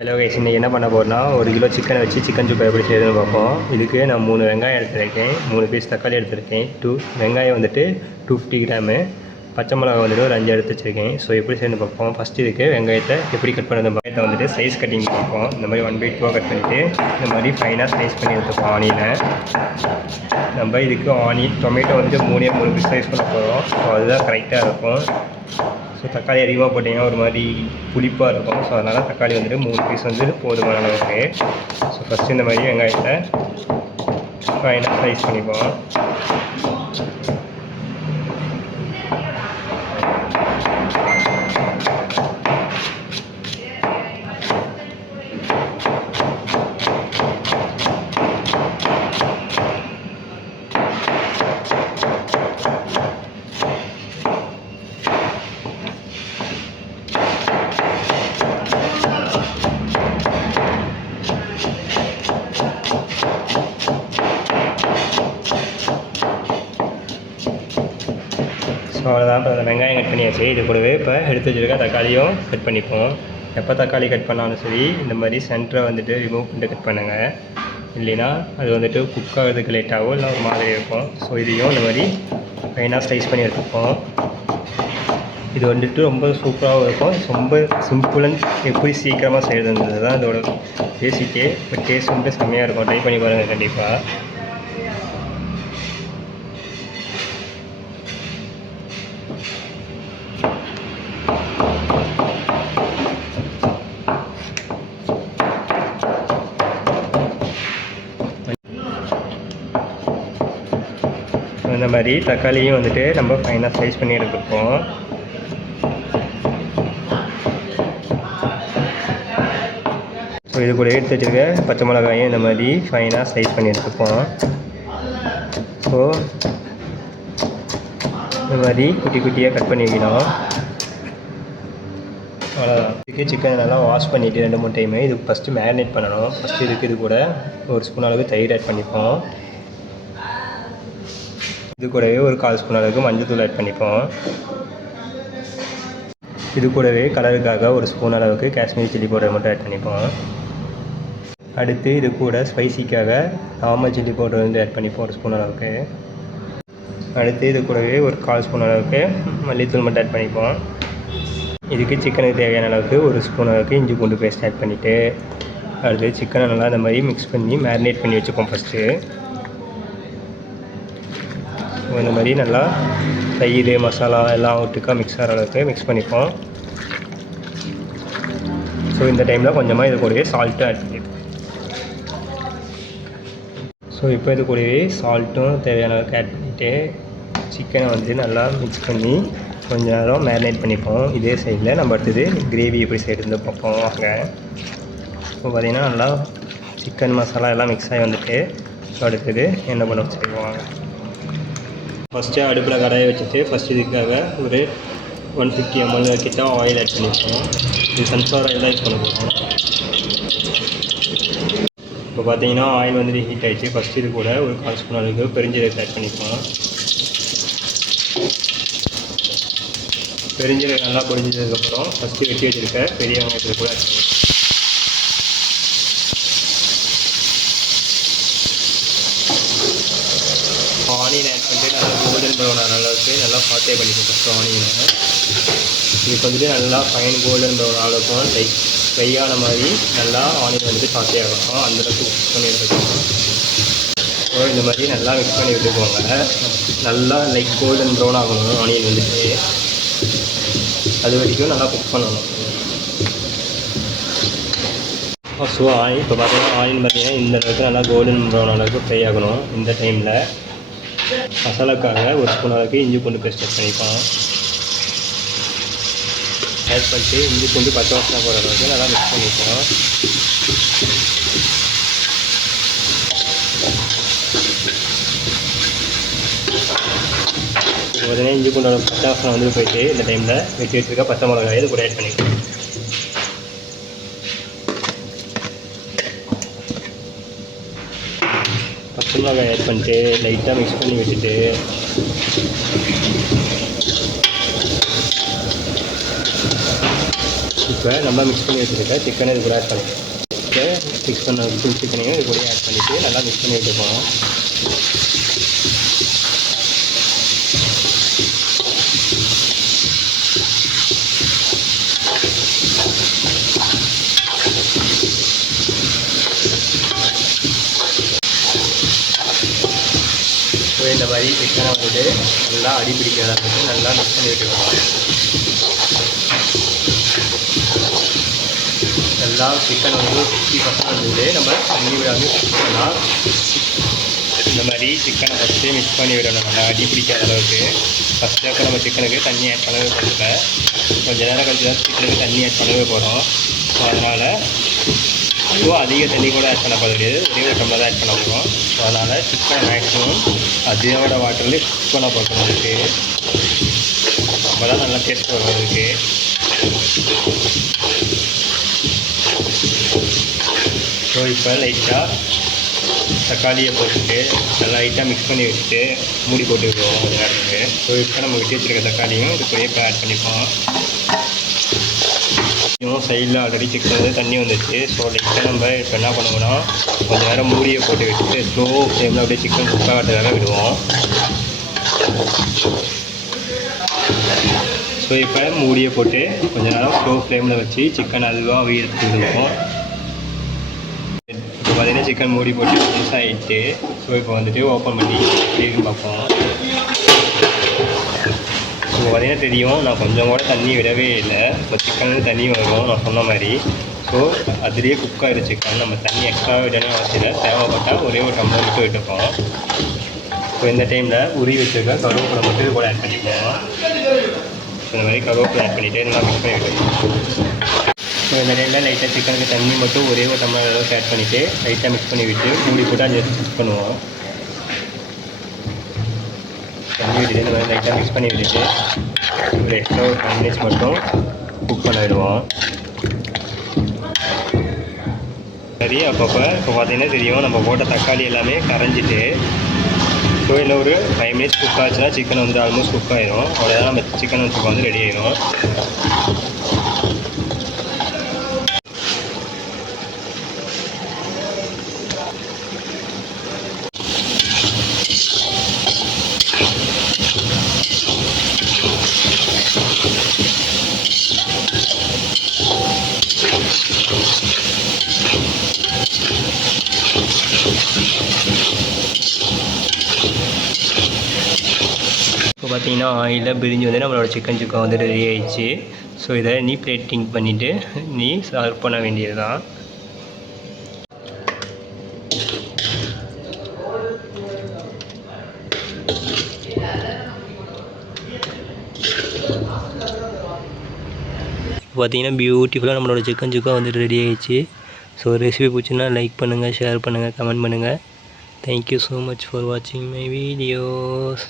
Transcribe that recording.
Hello guys, இன்றைக்கி என்ன பண்ண போகிறோன்னா, ஒரு கிலோ சிக்கனை வச்சு சிக்கன் சுக்கா எப்படி செய்யணும்னு பார்ப்போம். இதுக்கு நான் 3 வெங்காயம் எடுத்துருக்கேன், 3 பீஸ் தக்காளி எடுத்துருக்கேன், வெங்காயம் வந்துட்டு 250 கிராமு, பச்சை மிளகா வந்துட்டு ஒரு 5 எடுத்து வச்சுருக்கேன். ஸோ எப்படி செய்யணும்னு பார்ப்போம். ஃபஸ்ட்டு இதுக்கு வெங்காயத்தை எப்படி கட் பண்ணுறது வெங்காயத்தை வந்துட்டு சைஸ் கட்டிங் பார்ப்போம். இந்த மாதிரி 1/2 கட் பண்ணிவிட்டு இந்த மாதிரி ஃபைனாக ஸ்லைஸ் பண்ணி எடுத்துப்போம். ஆனியனை நம்ம இதுக்கு டொமேட்டோ வந்துட்டு 3 பீஸ் சைஸ் பண்ண போகிறோம். ஸோ அதுதான் கரெக்டாக இருக்கும். ஸோ தக்காளி அதிகமாக போட்டிங்கன்னா ஒரு மாதிரி புளிப்பாக இருக்கும். ஸோ அதனால் தக்காளி வந்துட்டு 3 பீஸ் வந்து போதுமான அளவுக்கு. ஸோ ஃபஸ்ட்டு இந்த மாதிரி வெங்காயத்தை ஃபைனாக ஸ்லைஸ் பண்ணிப்போம். ஸோ அவ்வளோதான். இப்போ வெங்காயம் கட் பண்ணியாச்சு. இது கூடவே இப்போ எடுத்து வச்சுருக்க தக்காளியும் கட் பண்ணிப்போம். எப்போ தக்காளி கட் பண்ணாலும் சரி இந்த மாதிரி சென்டரை வந்துட்டு ரிமூவ் பண்ணிட்டு கட் பண்ணுங்கள். இல்லைன்னா அது வந்துட்டு குக் ஆகிறதுக்கு லேட்டாகவும் இல்லை ஒரு மாதிரி இருக்கும். ஸோ இதையும் இந்த மாதிரி ஃபைனாக ஸ்லைஸ் பண்ணி எடுத்துப்போம். இது வந்துட்டு ரொம்ப சூப்பராகவும் இருக்கும். ரொம்ப சிம்பிள் அண்ட் எப்படி சீக்கிரமாக செய்யறதுன்றது தான் இதோட பேசிக்கே. இப்போ டேஸ்ட் வந்துட்டு செம்மையாக இருக்கும். ட்ரை பண்ணி பாருங்கள் கண்டிப்பாக. இந்த மாதிரி தக்காளியும் வந்துட்டு நம்ம ஃபைனாக ஸ்லைஸ் பண்ணி எடுத்துப்போம். ஸோ இது கூட எடுத்து வச்சுருக்க பச்சை மிளகாயும் இந்த மாதிரி ஃபைனாக ஸ்லைஸ் பண்ணி எடுத்துப்போம். ஸோ இந்த மாதிரி குட்டி குட்டியாக கட் பண்ணி வைக்கணும். அவ்வளோதான். இதுக்கு சிக்கனை நல்லா வாஷ் பண்ணிவிட்டு 2-3 டைமு இதுக்கு ஃபஸ்ட்டு மேரினேட் பண்ணணும். ஃபஸ்ட்டு இதுக்கு இது கூட ஒரு ஸ்பூன் அளவுக்கு தயிர் ஆட் பண்ணிப்போம். இது கூடவே ஒரு 1/4 ஸ்பூன் அளவுக்கு மஞ்சள் தூள் ஆட் பண்ணிப்போம். இது கூடவே கலருக்காக ஒரு ஸ்பூன் அளவுக்கு காஷ்மீரி சில்லி பவுடர் மட்டும் ஆட் பண்ணிப்போம். அடுத்து இது கூட ஸ்பைசிக்காக நார்மல் சில்லி பவுடர் வந்து ஆட் பண்ணிப்போம் ஒரு ஸ்பூன் அளவுக்கு. அடுத்து இது கூடவே ஒரு 1/4 ஸ்பூன் அளவுக்கு மல்லித்தூள் மட்டும் ஆட் பண்ணிப்போம். இதுக்கு சிக்கனுக்கு தேவையான அளவுக்கு ஒரு ஸ்பூன் அளவுக்கு இஞ்சி பூண்டு பேஸ்ட் ஆட் பண்ணிவிட்டு அடுத்து சிக்கனை நல்லா இந்த மாதிரி மிக்ஸ் பண்ணி மேரினேட் பண்ணி வச்சுப்போம் ஃபஸ்ட்டு. இந்த மாதிரி நல்லா தயிர் மசாலா எல்லாம் ஒட்டுக்கா மிக்ஸ் ஆகிற அளவுக்கு மிக்ஸ் பண்ணிப்போம். ஸோ இந்த டைமில் கொஞ்சமாக இது கூடவே சால்ட்டும் ஆட் பண்ணிப்போம். ஸோ இப்போ இது கூடவே சால்ட்டும் தேவையான அளவுக்கு ஆட் பண்ணிவிட்டு சிக்கனை வந்து நல்லா மிக்ஸ் பண்ணி கொஞ்சம் நேரம் மேரினேட் பண்ணிப்போம். இதே சைடில் நம்ம அடுத்தது கிரேவி எப்படி செய்யறது பார்ப்போம் வாங்க. இப்போ பார்த்திங்கன்னா நல்லா சிக்கன் மசாலா எல்லாம் மிக்ஸ் ஆகி வந்துட்டு அடுத்தது என்ன பண்ண வச்சுருவாங்க. ஃபஸ்ட்டு அடுப்பில் கடாயை வச்சுட்டு ஃபஸ்ட்டு இதுக்காக ஒரு 150 ml கிட்ட ஆயில் ஆட் பண்ணிப்போம். இது சன்ஃப்ளவர் ஆயில் தான் யூஸ் பண்ண போகிறோம். இப்போ பார்த்தீங்கன்னா ஆயில் வந்துட்டு ஹீட் ஆகிடுச்சு. ஃபஸ்ட்டு இது கூட ஒரு 1/4 ஸ்பூன் அளவுக்கு பெருஞ்சீரகத்தை ஆட் பண்ணிப்போம். பெருஞ்சீரகம் நல்லா பொரிஞ்சதுக்கப்புறம் ஃபஸ்ட்டு வெட்டி வச்சுருக்க பெரிய வெங்காயத்தில் கூட ஆட் பண்ணிப்போம். ஆனியன் ஆட் பண்ணிட்டு நல்லா கோல்டன் ப்ரௌன் ஆன அளவுக்கு நல்லா சாட்டே பண்ணிப்போம். ஃபஸ்ட்டு ஆனியனை இதுக்கு வந்துட்டு நல்லா ஃபைன் கோல்டன் ப்ரௌன் அளவுக்கும் லைக் ஃப்ரையான மாதிரி நல்லா ஆனியன் வந்துட்டு சாட்டே ஆகணும். அந்தளவுக்கு மிக்ஸ் பண்ணி எடுத்துக்கோங்க. ஸோ இந்த மாதிரி நல்லா மிக்ஸ் பண்ணி விட்டுக்கோங்க. நல்லா லைக் கோல்டன் ப்ரௌன் ஆகணும் ஆனியன் வந்துட்டு. அது வரைக்கும் நல்லா குக் பண்ணணும். ஸோ இப்போ பார்த்தீங்கன்னா ஆனியன் பார்த்தீங்கன்னா இந்த அளவுக்கு நல்லா கோல்டன் ப்ரௌன் அளவுக்கு ஃப்ரை ஆகணும். இந்த டைமில் மசாலாக்காக ஒரு ஸ்பூன் அளவுக்கு இஞ்சி பூண்டு பேஸ்ட் ஆட் பண்ணிப்போம். ஆட் பண்ணிட்டு இஞ்சி பூண்டு பச்சை வாசனை போகிற அளவுக்கு நல்லா மிக்ஸ் பண்ணிப்போம். உடனே இஞ்சி பூண்டோட பச்சை வாசனை வந்து போயிட்டு இந்த டைமில் வெட்டி வச்சுருக்க பச்சை மிளகாய் இது கூட ஆட் பண்ணிப்போம். பச்சை மிளகாய் ஆட் பண்ணிட்டு லைட்டாக மிக்ஸ் பண்ணி விட்டுட்டு இப்போ நம்ம மிக்ஸ் பண்ணி வச்சுருக்க சிக்கனை இது கூட ஆட் பண்ணிக்கலாம். மிக்ஸ் பண்ண ஃபுல் சிக்கனையும் இது கூட ஆட் பண்ணிவிட்டு நல்லா மிக்ஸ் பண்ணி விட்டுப்போம். இந்த மாதிரி சிக்கனை வந்துட்டு நல்லா அடிப்பிடிக்காத அளவுக்கு நல்லா மிக்ஸ் பண்ணி விட்டுக்கலாம். நல்லா சிக்கன் வந்து 50% வந்துட்டு நம்ம தண்ணி விடாமல் பண்ணலாம். இந்த மாதிரி சிக்கனை ஃபஸ்ட்டு மிக்ஸ் பண்ணி விடணும் நல்லா அடிப்பிடிக்காத அளவுக்கு. ஃபஸ்ட்டாக நம்ம சிக்கனுக்கு தண்ணி ஆட் பண்ணவே போகல, கொஞ்சம் நேரம் கழிச்சு தான் சிக்கனுக்கு தண்ணி ஆட் பண்ணவே போகிறோம். ஸோ அதனால் அதுவும் அதிக தண்ணி கூட ஆட் பண்ண போகிறது கிடையாது, ஒரே ஒரு டம்ளர் தான் ஆட் பண்ண போகிறோம். ஸோ அதனால் சிக்கனை மேக்ஸிமம் அதோட வாட்டர்லேயே குக் பண்ண போகிறோம். அதுக்கு அப்போ தான் நல்லா டேஸ்ட் வரும். அதுக்கு ஸோ இப்போ லைட்டாக தக்காளியை போட்டுட்டு நல்லா லைட்டாக மிக்ஸ் பண்ணி வச்சுட்டு மூடி போட்டு விடுவோம் கொஞ்சம் நேரத்துக்கு. ஸோ இப்போ நம்ம விட்டு வச்சுருக்க தக்காளியும் இது கூட இப்போ ஆட் பண்ணிப்போம். இன்னும் சைடில் ஆல்ரெடி சிக்கன் வந்து தண்ணி வந்துச்சு. ஸோ லைட்டாக நம்ம இப்போ என்ன பண்ணுவோம்னா கொஞ்சம் நேரம் மூடியை போட்டு வச்சுட்டு ஸ்லோ ஃப்ளேமில் அப்படியே சிக்கன் குக் ஆகிறதுக்காக விடுவோம். ஸோ இப்போ மூடியை போட்டு கொஞ்சம் நேரம் ஸ்லோ ஃப்ளேமில் வச்சு சிக்கன் அதுவாக வீட்டுக்கு இருக்கும். இப்போ பார்த்தீங்கன்னா சிக்கன் மூடி போட்டு மிக்ஸ் ஆகிடுச்சு. ஸோ இப்போ வந்துட்டு ஓப்பன் பண்ணி எப்படின்னு பார்ப்போம். ஸோ பார்த்தீங்கன்னா தெரியும், நான் கொஞ்சம் கூட தண்ணி விடவே இல்லை. இப்போ சிக்கனுக்கு தண்ணி வரும் நான் சொன்ன மாதிரி. ஸோ அதுலேயே குக் ஆகிடும் சிக்கன். நம்ம தண்ணி எக்ஸ்ட்ரா விடணும் அவசியம் இல்லை, தேவைப்பட்டால் ஒரே ஒரு டம்ளர் விட்டு விட்டுப்போம். ஸோ இந்த டைமில் உருவி வச்சுருக்க கருவேப்பிலை மட்டும் இது கூட ஆட் பண்ணிப்போம். ஸோ இந்த மாதிரி கருவேப்பிலை ஆட் பண்ணிவிட்டு நல்லா மிக்ஸ் பண்ணி விட்டுருவோம். ஸோ இந்த டைமில் லைட்டாக சிக்கனுக்கு தண்ணி மட்டும் ஒரே ஒரு டம்ளர் அளவுக்கு ஆட் பண்ணிவிட்டு லைட்டாக மிக்ஸ் பண்ணி விட்டு மூடி போட்டு அதை மிக்ஸ் பண்ணுவோம். தண்ணி விட்டுட்டு இந்த மாதிரி லைட்டாக மிக்ஸ் பண்ணி விட்டுட்டு ஒரு எக்ஸ்ட்ரா ஒரு 5 மினிட்ஸ் மட்டும் குக் பண்ணிடுவோம். சரி, அப்பப்போ இப்போ பார்த்தீங்கன்னா தெரியும் நம்ம போட்ட தக்காளி எல்லாமே கரைஞ்சிட்டு. ஸோ இல்லை ஒரு 5 மினிட்ஸ் குக் ஆச்சுன்னா சிக்கன் வந்து ஆல்மோஸ்ட் குக் ஆகிடும். அவ்வளோதான், நம்ம சிக்கன் சுக்கா வந்து ரெடி ஆகிடும். இப்போ பார்த்தீங்கன்னா ஆயிலில் பிரிஞ்சு வந்து நம்மளோட சிக்கன் சுக்கா வந்து ரெடி ஆகிடுச்சு. ஸோ இதை நீ பிளேட்டிங் பண்ணிவிட்டு நீ சர்வ் பண்ண வேண்டியது தான். பார்த்தீங்கன்னா பியூட்டிஃபுல்லாக நம்மளோட சிக்கன் சுக்கா வந்துட்டு ரெடி ஆகிடுச்சு. ஸோ ரெசிபி பிடிச்சுன்னா லைக் பண்ணுங்கள், ஷேர் பண்ணுங்கள், கமெண்ட் பண்ணுங்கள். தேங்க்யூ ஸோ மச் ஃபார் வாட்சிங் மை வீடியோஸ்.